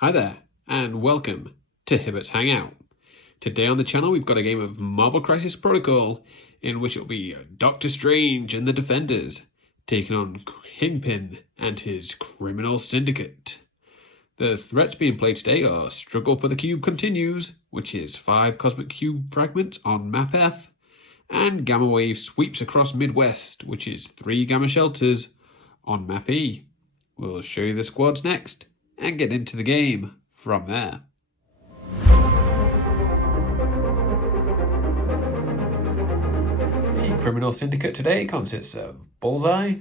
Hi there, and welcome to Hibbert's Hangout. Today on the channel we've got a game of Marvel Crisis Protocol, in which it'll be Doctor Strange and the Defenders taking on Kingpin and his criminal syndicate. The threats being played today are Struggle for the Cube Continues, which is 5 Cosmic Cube fragments on Map F, and Gamma Wave Sweeps Across Midwest, which is 3 Gamma Shelters on Map E. We'll show you the squads next and get into the game from there. The criminal syndicate today consists of Bullseye,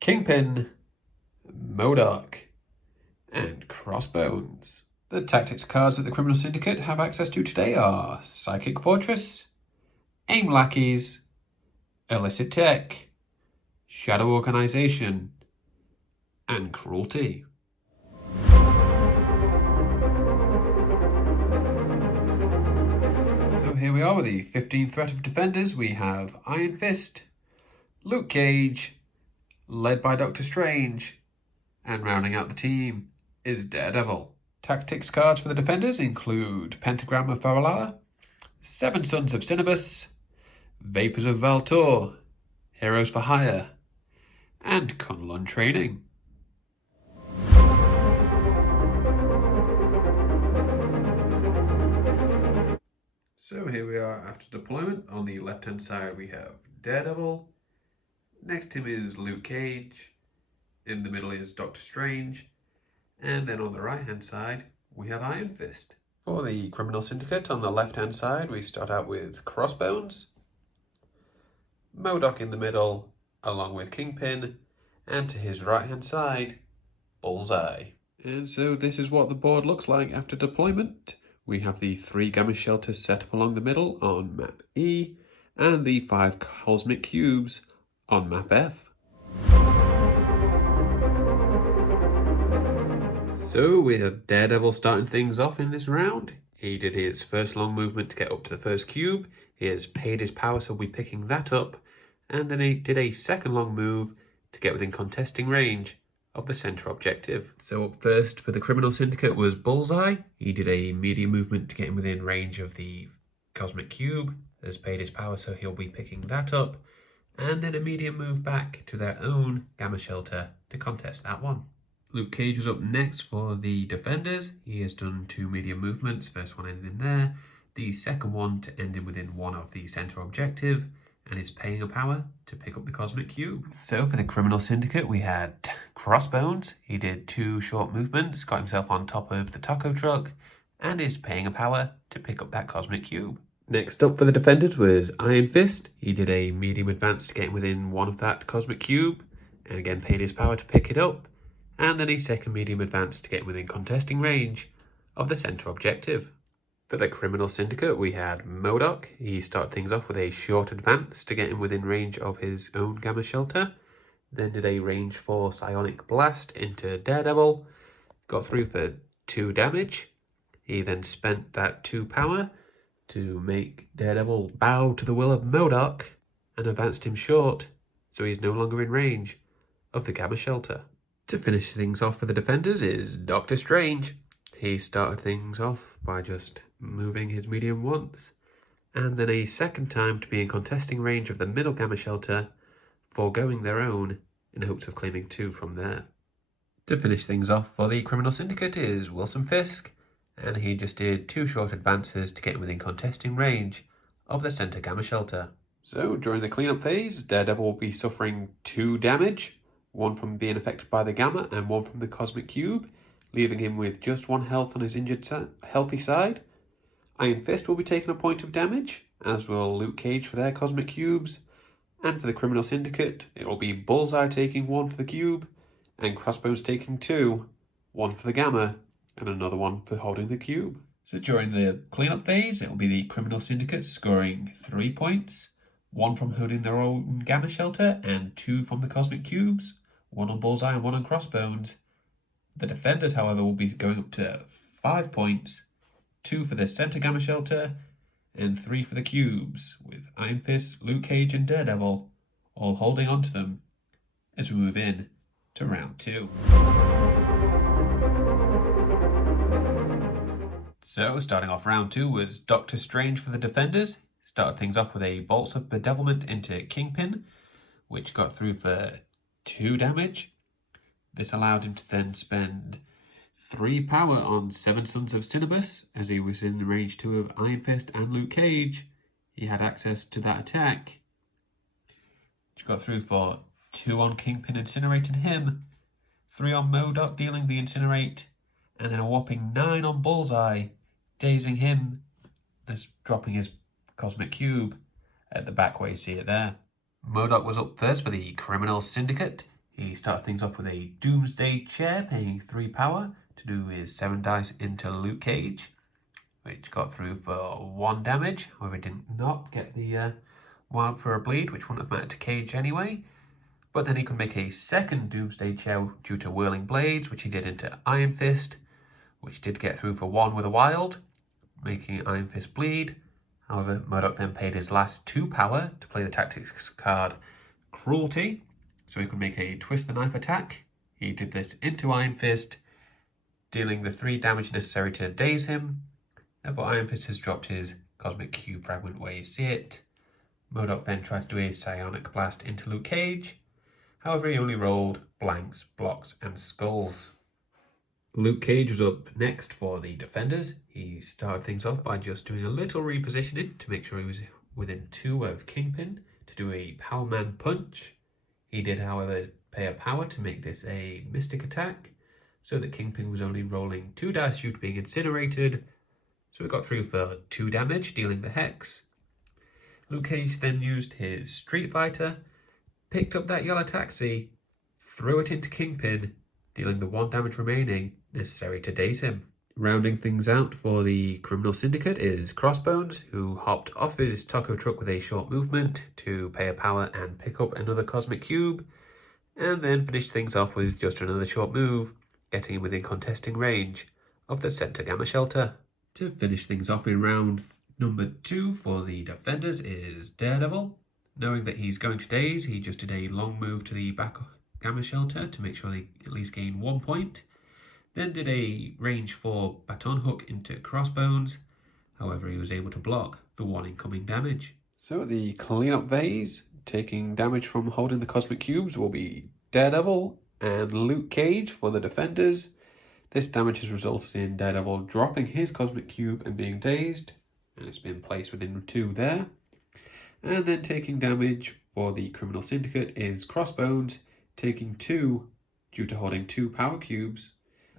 Kingpin, MODOK, and Crossbones. The tactics cards that the criminal syndicate have access to today are Psychic Fortress, Aim Lackeys, Illicit Tech, Shadow Organization, and Cruelty. So here we are with the 15th threat of Defenders. We have Iron Fist, Luke Cage, led by Doctor Strange, and rounding out the team is Daredevil. Tactics cards for the Defenders include Pentagram of Faralala, Seven Sons of Cinnabus, Vapors of Valtor, Heroes for Hire, and Kunlun Training. So here we are after deployment. On the left hand side we have Daredevil, next to him is Luke Cage, in the middle is Doctor Strange, and then on the right hand side we have Iron Fist. For the criminal syndicate on the left hand side we start out with Crossbones, MODOK in the middle along with Kingpin, and to his right hand side Bullseye. And so this is what the board looks like after deployment. We have the 3 Gamma Shelters set up along the middle on Map E, and the 5 Cosmic Cubes on Map F. So we have Daredevil starting things off in this round. He did his first long movement to get up to the first cube. He has paid his power, so we'll be picking that up. And then he did a second long move to get within contesting range of the center objective. So up first for the criminal syndicate was Bullseye. He did a medium movement to get him within range of the cosmic cube, has paid his power, so he'll be picking that up, and then a medium move back to their own gamma shelter to contest that one. Luke Cage was up next for the Defenders. He has done 2 medium movements, first one ending there, the second one to end in within one of the center objective, and is paying a power to pick up the Cosmic Cube. So for the criminal syndicate we had Crossbones. He did 2 short movements, got himself on top of the taco truck, and is paying a power to pick up that Cosmic Cube. Next up for the Defenders was Iron Fist. He did a medium advance to get within one of that Cosmic Cube, and again paid his power to pick it up, and then a second medium advance to get within contesting range of the center objective. For the criminal syndicate, we had MODOK. He started things off with a short advance to get him within range of his own gamma shelter. Then did a range 4 psionic blast into Daredevil. Got through for 2 damage. He then spent that 2 power to make Daredevil bow to the will of MODOK and advanced him short, so he's no longer in range of the gamma shelter. To finish things off for the Defenders is Doctor Strange. He started things off by just moving his medium once, and then a second time to be in contesting range of the middle gamma shelter, foregoing their own in hopes of claiming 2 from there. To finish things off for the criminal syndicate is Wilson Fisk, and he just did 2 short advances to get within contesting range of the center gamma shelter. So during the cleanup phase, Daredevil will be suffering 2 damage, 1 from being affected by the gamma and 1 from the cosmic cube, leaving him with just 1 health on his injured healthy side. Iron Fist will be taking a point of damage, as will Luke Cage for their cosmic cubes, and for the criminal syndicate it will be Bullseye taking 1 for the cube, and Crossbones taking 2, 1 for the gamma, and another 1 for holding the cube. So during the cleanup phase it will be the criminal syndicate scoring 3 points, 1 from holding their own gamma shelter and 2 from the cosmic cubes, 1 on Bullseye and 1 on Crossbones. The Defenders, however, will be going up to 5 points, 2 for the center gamma shelter, and 3 for the cubes, with Iron Fist, Luke Cage, and Daredevil all holding on to them as we move in to round 2. So, starting off round 2 was Doctor Strange for the defenders. Started things off with a Bolts of Bedevilment into Kingpin, which got through for 2 damage. This allowed him to then spend 3 power on 7 Sons of Cinnabus, as he was in range 2 of Iron Fist and Luke Cage. He had access to that attack, which got through for 2 on Kingpin, incinerating him, 3 on MODOK, dealing the Incinerate, and then a whopping 9 on Bullseye, dazing him, thus dropping his Cosmic Cube at the back where you see it there. MODOK was up first for the Criminal Syndicate. He started things off with a Doomsday Chair, paying 3 power to do his 7 dice into Luke Cage, which got through for 1 damage. However, it did not get the Wild for a Bleed, which wouldn't have mattered to Cage anyway. But then he could make a second Doomsday Chair due to Whirling Blades, which he did into Iron Fist, which did get through for 1 with a Wild, making Iron Fist bleed. However, MODOK then paid his last 2 power to play the tactics card Cruelty, so he could make a Twist the Knife attack. He did this into Iron Fist, dealing the 3 damage necessary to daze him. Therefore, Iron Fist has dropped his Cosmic Cube fragment where you see it. MODOK then tried to do a Psionic Blast into Luke Cage. However, he only rolled blanks, blocks, and skulls. Luke Cage was up next for the defenders. He started things off by just doing a little repositioning to make sure he was within 2 of Kingpin to do a Power Man Punch. He did, however, pay a power to make this a Mystic attack, so that Kingpin was only rolling 2 dice due to being incinerated, so it got through for 2 damage, dealing the Hex. Luke Cage then used his Street Fighter, picked up that yellow taxi, threw it into Kingpin, dealing the 1 damage remaining necessary to daze him. Rounding things out for the Criminal Syndicate is Crossbones, who hopped off his taco truck with a short movement to pay a power and pick up another Cosmic Cube, and then finished things off with just another short move, getting him within contesting range of the Center Gamma Shelter. To finish things off in round number 2 for the defenders is Daredevil. Knowing that he's going to daze, he just did a long move to the back Gamma Shelter to make sure they at least gain 1 point. Then did a range 4 baton hook into Crossbones. However, he was able to block the 1 incoming damage. So the cleanup phase, taking damage from holding the Cosmic Cubes, will be Daredevil and Luke Cage for the defenders. This damage has resulted in Daredevil dropping his Cosmic Cube and being dazed, and it's been placed within 2 there. And then taking damage for the Criminal Syndicate is Crossbones, taking 2 due to holding 2 power cubes.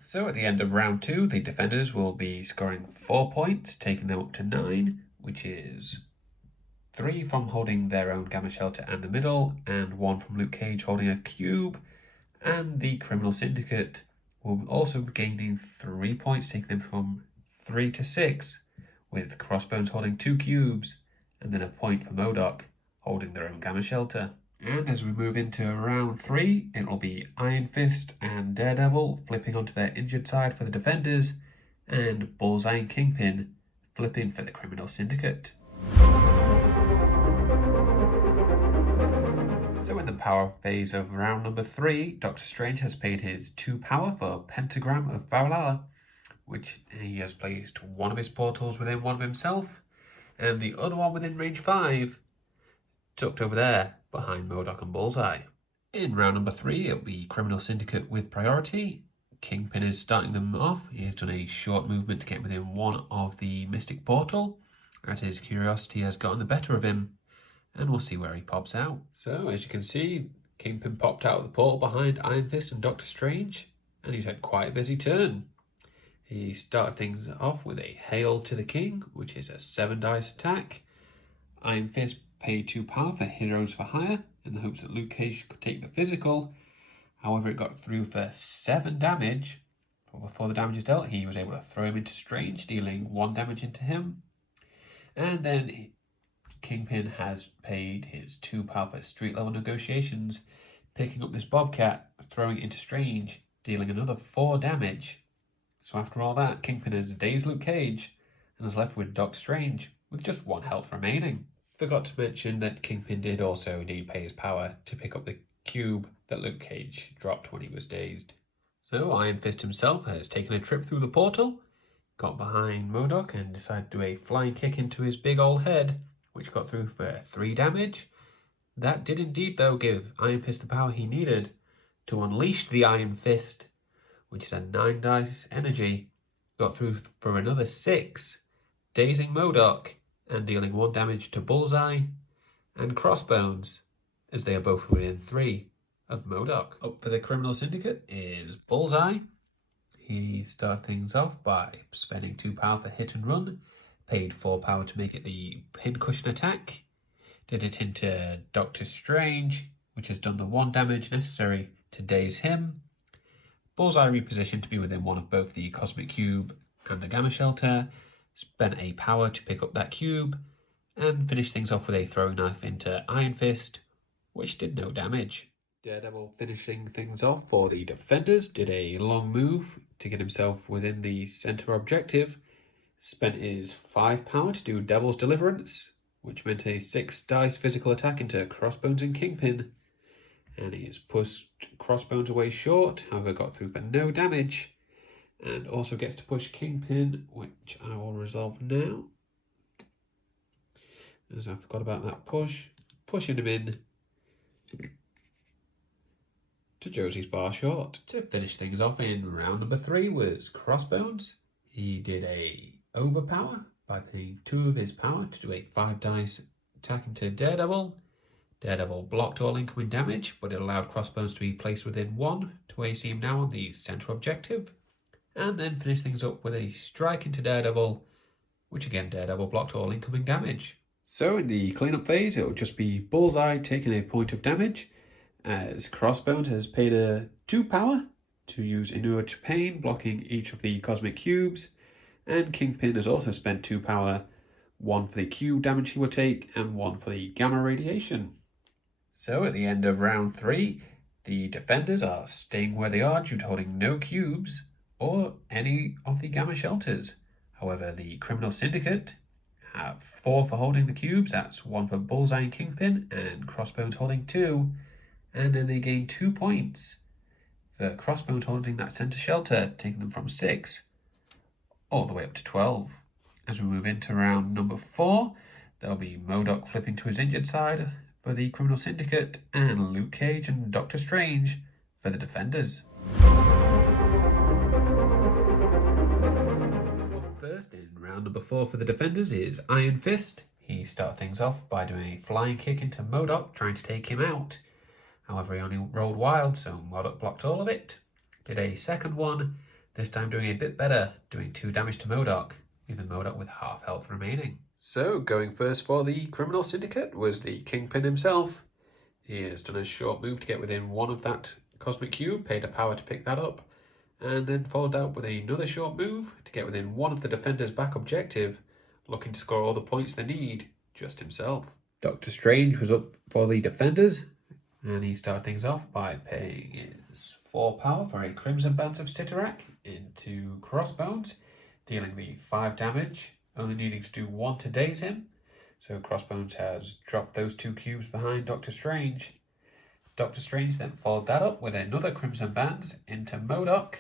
So at the end of round 2, the defenders will be scoring 4 points, taking them up to 9, which is 3 from holding their own Gamma Shelter and the middle, and 1 from Luke Cage holding a cube. And the Criminal Syndicate will also be gaining 3 points, taking them from 3 to 6, with Crossbones holding 2 cubes, and then a point for MODOK holding their own Gamma Shelter. And as we move into round 3, it will be Iron Fist and Daredevil flipping onto their injured side for the defenders, and Bullseye and Kingpin flipping for the Criminal Syndicate. So in the power phase of round number 3, Doctor Strange has paid his 2 power for Pentagram of Valhalla, which he has placed 1 of his portals within 1 of himself, and the other one within range 5, tucked over there behind MODOK and Bullseye. In round number 3, it'll be Criminal Syndicate with priority. Kingpin is starting them off. He has done a short movement to get within 1 of the Mystic Portal, as his curiosity has gotten the better of him, and we'll see where he pops out. So, as you can see, Kingpin popped out of the portal behind Iron Fist and Doctor Strange, and he's had quite a busy turn. He started things off with a Hail to the King, which is a 7 dice attack. Iron Fist paid 2 power for Heroes for Hire, in the hopes that Luke Cage could take the physical. However, it got through for 7 damage. But before the damage is dealt, he was able to throw him into Strange, dealing 1 damage into him. And then Kingpin has paid his 2 power for Street Level Negotiations, picking up this Bobcat, throwing it into Strange, dealing another 4 damage. So after all that, Kingpin has dazed Luke Cage and is left with Doctor Strange with just 1 health remaining. Forgot to mention that Kingpin did also indeed pay his power to pick up the cube that Luke Cage dropped when he was dazed. So Iron Fist himself has taken a trip through the portal. got behind MODOK and decided to do a flying kick into his big old head, which got through for 3 damage. That did indeed, though, give Iron Fist the power he needed to unleash the Iron Fist, which is a 9 dice energy. Got through for another 6, dazing MODOK and dealing 1 damage to Bullseye and Crossbones, as they are both within 3 of MODOK. Up for the Criminal Syndicate is Bullseye. He started things off by spending 2 power for hit and run, paid 4 power to make it the pincushion attack, did it into Doctor Strange, which has done the 1 damage necessary to daze him. Bullseye repositioned to be within 1 of both the Cosmic Cube and the Gamma Shelter, spent a power to pick up that cube, and finished things off with a throwing knife into Iron Fist, which did no damage. Daredevil finishing things off for the Defenders, did a long move to get himself within the center objective, spent his 5 power to do Devil's Deliverance, which meant a 6 dice physical attack into Crossbones and Kingpin, and he has pushed Crossbones away short, however got through for no damage, and also gets to push Kingpin, which I will resolve now, as I forgot about that push, pushing him in to Josie's bar short. To finish things off in round number 3 was Crossbones. He did a overpower by paying 2 of his power to do a 5 dice attack into Daredevil. Daredevil blocked all incoming damage, but it allowed Crossbones to be placed within 1 to AC him now on the center objective, and then finished things up with a strike into Daredevil, which again Daredevil blocked all incoming damage. So in the cleanup phase, it'll just be Bullseye taking a point of damage, as Crossbones has paid a 2 power to use Inure to Pain, blocking each of the Cosmic Cubes, and Kingpin has also spent 2 power, 1 for the cube damage he would take, and 1 for the gamma radiation. So at the end of round 3, the Defenders are staying where they are due to holding no cubes or any of the gamma shelters. However, the Criminal Syndicate have 4 for holding the cubes, that's 1 for Bullseye and Kingpin, and Crossbones holding 2, and then they gain 2 points for Crossbones holding that center shelter, taking them from 6 all the way up to 12. As we move into round number 4, there'll be MODOK flipping to his injured side for the Criminal Syndicate, and Luke Cage and Doctor Strange for the Defenders. Up first in round number 4 for the Defenders is Iron Fist. He started things off by doing a flying kick into MODOK, trying to take him out. However, he only rolled wild, so MODOK blocked all of it. Did a second one, this time doing a bit better, doing 2 damage to MODOK, leaving MODOK with half health remaining. So, going first for the Criminal Syndicate was the Kingpin himself. He has done a short move to get within 1 of that Cosmic Cube, paid a power to pick that up, and then followed that up with another short move to get within 1 of the Defenders' back objective, looking to score all the points they need, just himself. Doctor Strange was up for the Defenders, and he started things off by paying his 4 power for a Crimson Bands of Cyttorak into Crossbones, dealing the 5 damage, only needing to do 1 to daze him. So Crossbones has dropped those 2 cubes behind Doctor Strange. Doctor Strange then followed that up with another Crimson Bands into MODOK,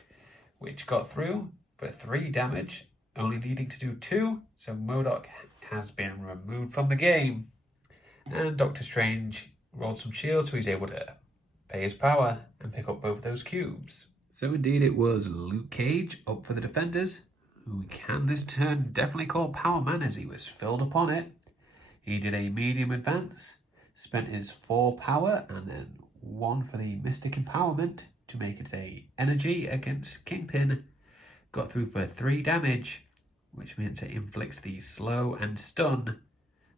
which got through for 3 damage, only needing to do 2, so MODOK has been removed from the game. And Doctor Strange rolled some shields, so he's able to pay his power and pick up both those cubes. So indeed it was Luke Cage up for the Defenders, who we can this turn definitely call Power Man, as he was filled upon it. He did a medium advance, spent his 4 power and then 1 for the Mystic Empowerment to make it a energy against Kingpin. Got through for 3 damage, which means it inflicts the slow and stun.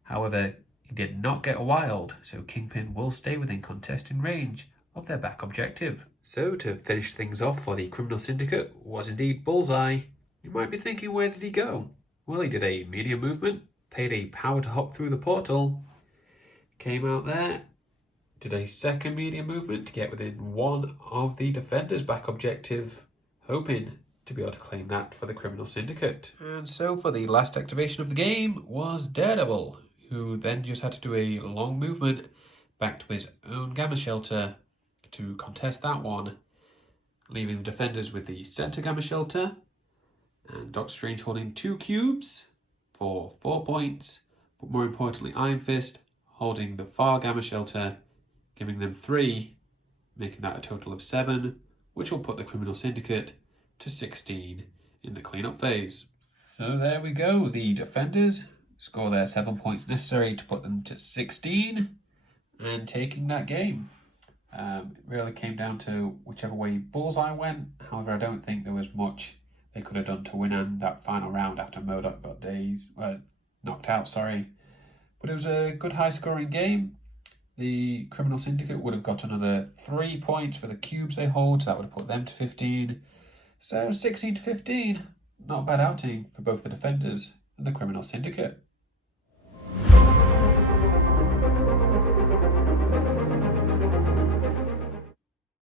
However, he did not get a wild, so Kingpin will stay within contesting range of their back objective. So to finish things off for the Criminal Syndicate was indeed Bullseye. You might be thinking, where did he go? Well, he did a medium movement, paid a power to hop through the portal, came out there, did a second medium movement to get within 1 of the Defenders' back objective, hoping to be able to claim that for the Criminal Syndicate. And so for the last activation of the game was Daredevil, who then just had to do a long movement back to his own Gamma Shelter to contest that one, leaving the Defenders with the center Gamma Shelter And Doctor Strange holding 2 cubes for 4 points. But more importantly, Iron Fist holding the Far Gamma Shelter, giving them 3, making that a total of 7, which will put the Criminal Syndicate to 16 in the cleanup phase. So there we go. The defenders score their 7 points necessary to put them to 16 and taking that game. It really came down to whichever way Bullseye went. However, I don't think there was much they could have done to win in that final round after MODOK got knocked out. But it was a good high-scoring game. The Criminal Syndicate would have got another 3 points for the cubes they hold, so that would have put them to 15. So 16 to 15, not a bad outing for both the defenders and the Criminal Syndicate.